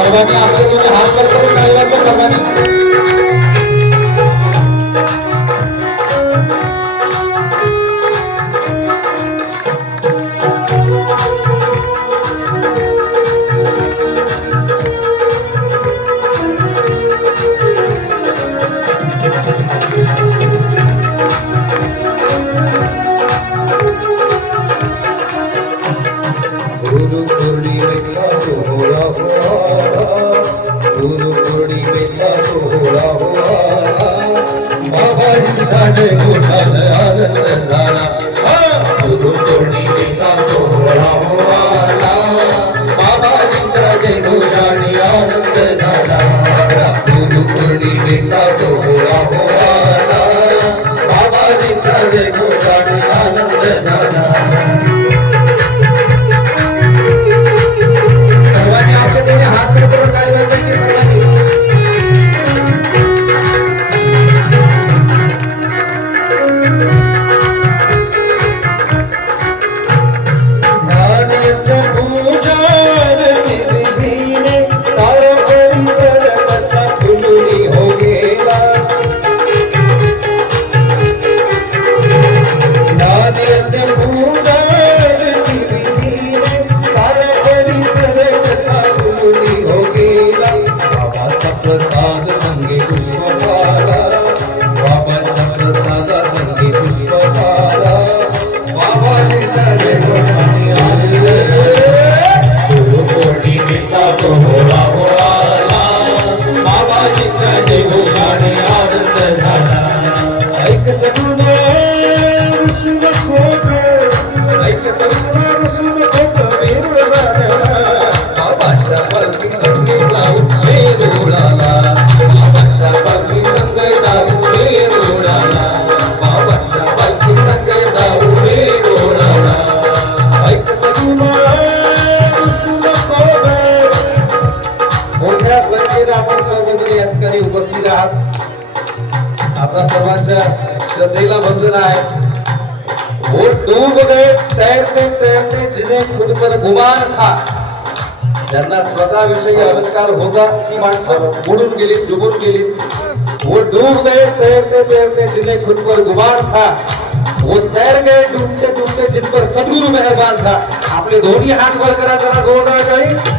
सर्वांनी आपले हात वर सर्वांनी बाबाजींचा जय घोषाने आनंद झाला. प्रसाद संगे पुष्पपाला प्रसाद संगे पुष्पपाला बाबांचा जय सोहळा आनंद झाला. ऐक सगळं मोठ्या आपण सर्वजण या ठिकाणी उपस्थित आहात. आपल्या सर्वांच्या श्रद्धेला बंधन आहे. वो डूब गए तैरते तैरते जिन्हें खुद पर गुमान था ज्यांना स्वतःविषयी अलंकार होता ती माणसं बुडून गेली डुबून गेली. वो डूब गए तैरते तैरते जिन्हें खुद पर गुमान था वो तैर गए डूबते डूबते जिन पर सदगुरु मेहरबान था आपले दोन्ही हात वर करा जरा जोरदार काही.